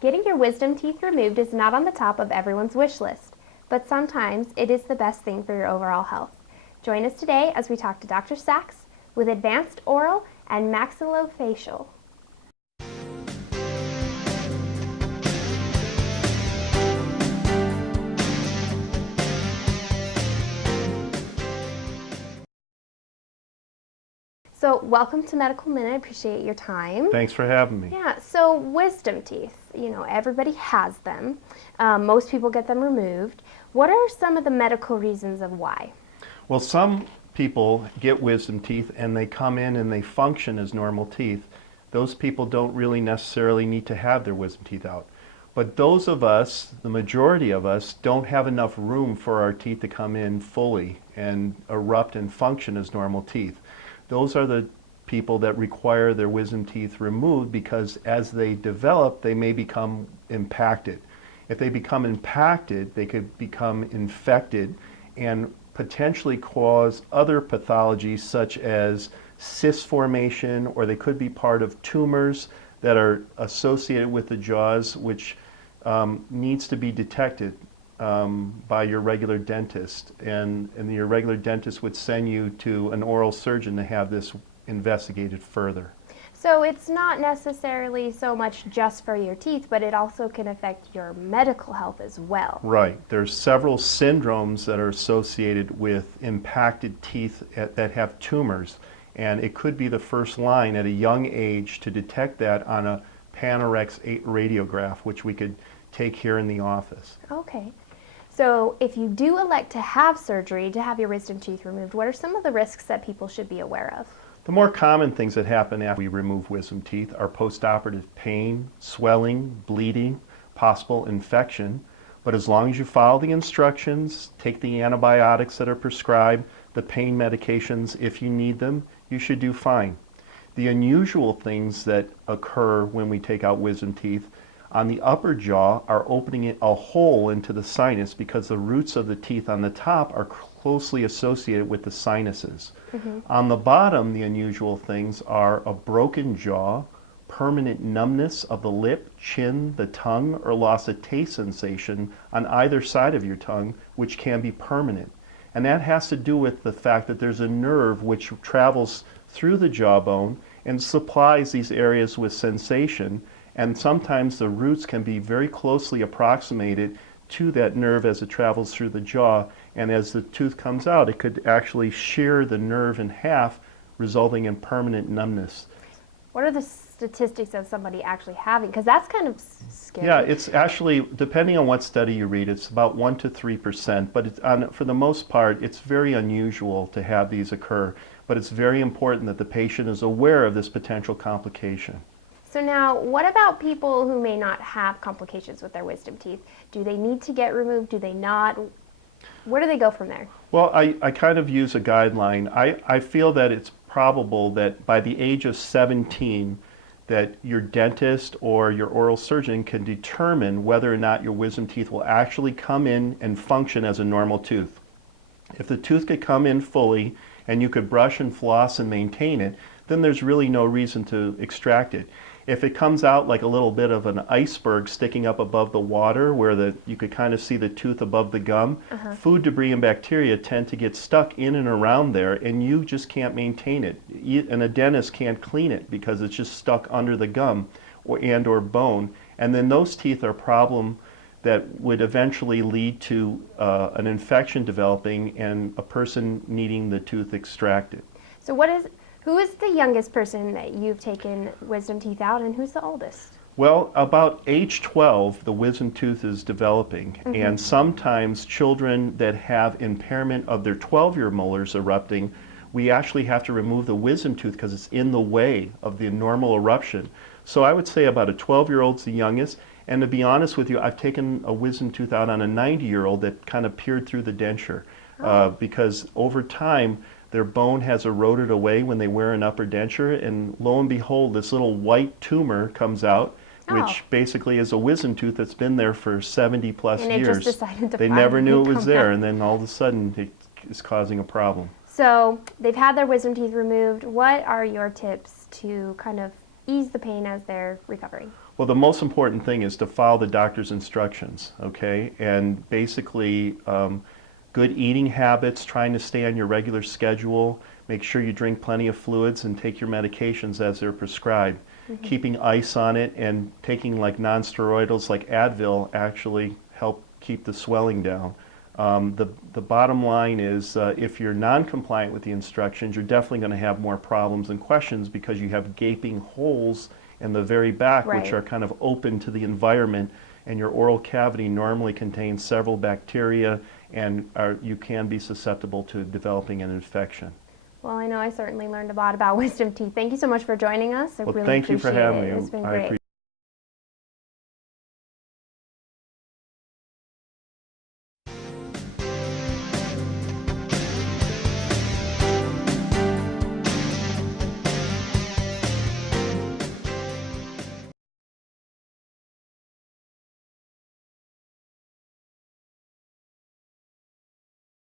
Getting your wisdom teeth removed is not on the top of everyone's wish list, but sometimes it is the best thing for your overall health. Join us today as we talk to Dr. Saxe with advanced oral and maxillofacial. So welcome to Medical Minute. I appreciate your time. Thanks for having me. Yeah, so wisdom teeth, everybody has them. Most people get them removed. What are some of the medical reasons of why? Well, some people get wisdom teeth and they come in and they function as normal teeth. Those people don't really necessarily need to have their wisdom teeth out. But those of us, the majority of us, don't have enough room for our teeth to come in fully and erupt and function as normal teeth. Those are the people that require their wisdom teeth removed because as they develop, they may become impacted. If they become impacted, they could become infected and potentially cause other pathologies such as cyst formation, or they could be part of tumors that are associated with the jaws, which needs to be detected by your regular dentist, and your regular dentist would send you to an oral surgeon to have this investigated further. So it's not necessarily so much just for your teeth, but it also can affect your medical health as well. Right. There's several syndromes that are associated with impacted teeth that have tumors, and it could be the first line at a young age to detect that on a Panorex 8 radiograph, which we could take here in the office. Okay. So if you do elect to have surgery to have your wisdom teeth removed, what are some of the risks that people should be aware of? The more common things that happen after we remove wisdom teeth are postoperative pain, swelling, bleeding, possible infection. But as long as you follow the instructions, take the antibiotics that are prescribed, the pain medications if you need them, you should do fine. The unusual things that occur when we take out wisdom teeth on the upper jaw are opening a hole into the sinus because the roots of the teeth on the top are closely associated with the sinuses. On the bottom, the unusual things are a broken jaw, permanent numbness of the lip, chin, the tongue, or loss of taste sensation on either side of your tongue, which can be permanent. And that has to do with the fact that there's a nerve which travels through the jawbone and supplies these areas with sensation, and sometimes the roots can be very closely approximated to that nerve as it travels through the jaw, and as the tooth comes out, it could actually shear the nerve in half, resulting in permanent numbness. What are the statistics of somebody actually having? Because that's kind of scary. Yeah, it's actually, depending on what study you read, it's about 1 to 3%, but for the most part, it's very unusual to have these occur. But it's very important that the patient is aware of this potential complication. So now, what about people who may not have complications with their wisdom teeth? Do they need to get removed? Do they not? Where do they go from there? Well, I kind of use a guideline. I feel that it's probable that by the age of 17 that your dentist or your oral surgeon can determine whether or not your wisdom teeth will actually come in and function as a normal tooth. If the tooth could come in fully and you could brush and floss and maintain it, then there's really no reason to extract it. If it comes out like a little bit of an iceberg sticking up above the water where you could kind of see the tooth above the gum, food debris and bacteria tend to get stuck in and around there, and you just can't maintain it. And a dentist can't clean it because it's just stuck under the gum or bone. And then those teeth are a problem that would eventually lead to an infection developing and a person needing the tooth extracted. So who is the youngest person that you've taken wisdom teeth out, and who's the oldest? Well, about age 12, the wisdom tooth is developing, and sometimes children that have impairment of their 12-year molars erupting, we actually have to remove the wisdom tooth because it's in the way of the normal eruption. So I would say about a 12-year-old's the youngest, and to be honest with you, I've taken a wisdom tooth out on a 90-year-old that kind of peered through the denture because over time, their bone has eroded away when they wear an upper denture, and lo and behold, this little white tumor comes out, which basically is a wisdom tooth that's been there for 70 plus and years. It just decided to they never knew it was there, and then all of a sudden it is causing a problem. So they've had their wisdom teeth removed. What are your tips to kind of ease the pain as they're recovering? Well, the most important thing is to follow the doctor's instructions, okay? And basically, good eating habits, trying to stay on your regular schedule, make sure you drink plenty of fluids and take your medications as they're prescribed. Keeping ice on it and taking like non-steroidals like Advil actually help keep the swelling down. The bottom line is if you're non-compliant with the instructions, you're definitely going to have more problems and questions because you have gaping holes in the very back, which Right. are kind of open to the environment, and your oral cavity normally contains several bacteria, and you can be susceptible to developing an infection. Well, I know I certainly learned a lot about wisdom teeth. Thank you so much for joining us. I Well, really thank you for appreciate having it. me. It's been I great. appreciate